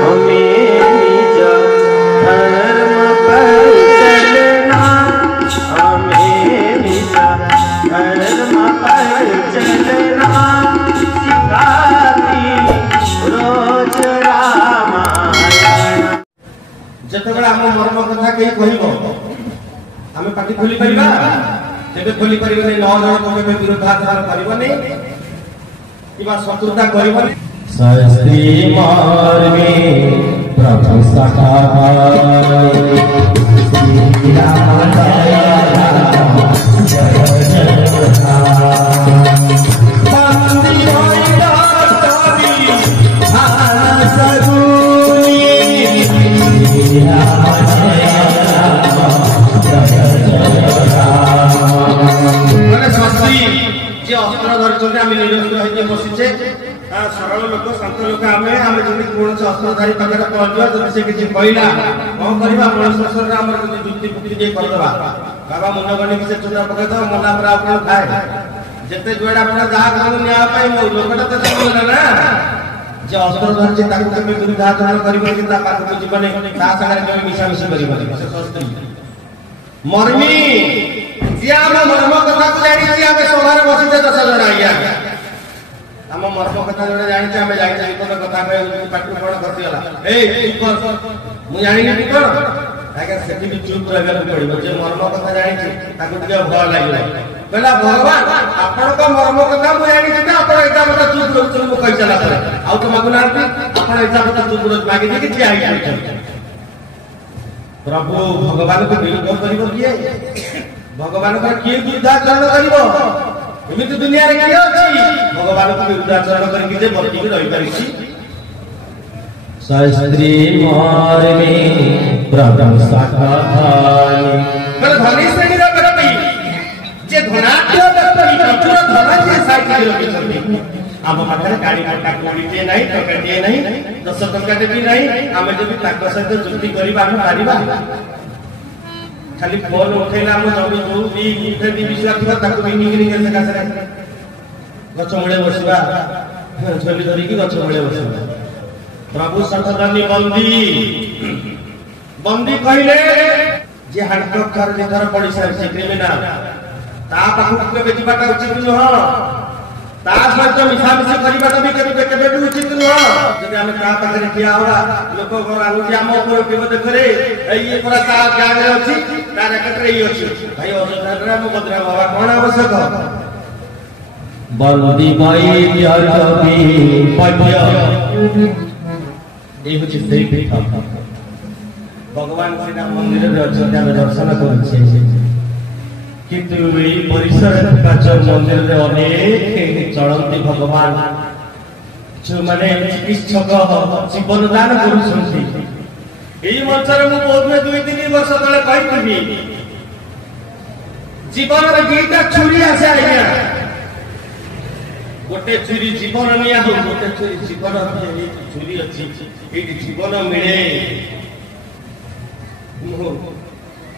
हमें निज धर्म पर चलना, हमें निज धर्म पर चलना सिखाती रोज रामायण। जतबेला आम मर्म कथा कहीं कहब आम पार्टी खोली पारिबा, तेबे खोली पारिबनी 9 जन केबे विरोधाचार करबनी किबा शत्रुता करबनी। शास्त्री मार्गे प्रभु सखा श्री राम जय राम जय जय राम। बसीचे सरल लोक शांत लोक आम कौन अस्त्रधारी पाखे पहुंचा जब से किसी कहला कौन करवा मणिश्वर आम जुक्ति फुक्ति करदे बाबा मुंड गणी से चूड़ा पकईद मुंडा पर आप खाए जिते जुआड़े आप जहाँ लोकटा तो समझला ना जे अस्त्र धरती विरुद्धाचरण कर जीवन मिशामिशी कर मर्मी जी आम मर्म कथा को जानी आम सभार बसीचे 10 जन आज्ञा आम मर्म कथा जो जानी आम जाइए विपद कथा पाटी कौन करतीला मुझे जानी कौन आज्ञा से चुप रहा पड़ो जे मर्म कथा जानी भय लगे कहला भगवान आपण मर्म कथा मुझे जानी आप मत चुप रोच मुझे कही सारा आउ तो मागुना आप मत चुप रोच मागे कि ठिया प्रभु भगवान को विरोध कर किए भगवान को किए विरुद्धाचरण कर दुनिया रे किए अछि भगवान को विरुद्धाचरण करके बर्ती रही पारिछि। शास्त्री मार्गे प्रभु सखा धनी श्रेणी व्यक्ति जे धनाढ्य व्यक्ति प्रचुर धन जे साइकिल रखिछथि आम पाखे गाड़ी टका कोड़ीटे ना टकाटे ना 10 टकाटे भी नहीं आम जब सहित जुक्ति करवा खाली फोन उठेला जमी जो भी विषय गच मूले बसवा झोली धरिकी गच मूले बसवा प्रभु सठदानी बंदी बंदी कहले जे हांडकप थर निधर पड़ी सारी क्रिमिनाल ता पाखु केबे जीवाटा उचित नुह ता सहित मिशामिशी करवाटा भी केबे भी उचित नुह जदि आम ता पाखे ठिया होगा लोक आगुची आम उपर केबे देखरे ये पूरा ता गाँव रे अछि ता रैकेट रे अछि भाई अयोध्या राम भद्रा बाबा कौन आवश्यक बंदी माई पद्य ये हूँ से भगवान श्री राम मंदिर में अच्छा दर्शन कर किंतु परिसर मंदिर में अनेक चलती भगवान जो माने चिकित्सक जीवन दान कर मंचर मुझे 2-3 वर्ष तले कही जीवन में 2टा छुरी आसे आज्ञा गोटे छुरी जीवन निया गोटे छुरी जीवन छुरी अच्छी ये जीवन मिले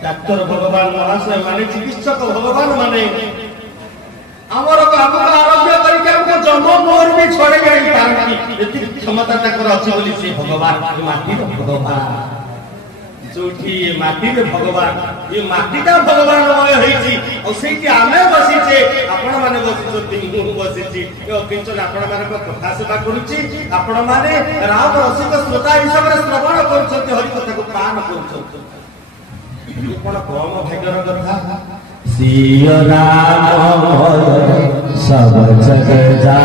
डाक्तर भगवान महाशय माने चिकित्सक भगवान माने आमर आरोग्य करके जम मोर भी छड़े जाई पारती क्षमता तक अच्छी से भगवान माटी भगवान जोठी ये माटी में भगवान ये माटीटा भगवान होती आमे बसीचे आपण माने बसी बसी किंचन आपण मान कथा सेवा करुच्ची आपण माने राम रसिक श्रोता हिसाब से श्रवण कर हरि कथा को पान कर कौन कम भाग्यर कथा श्री राम सब जग जा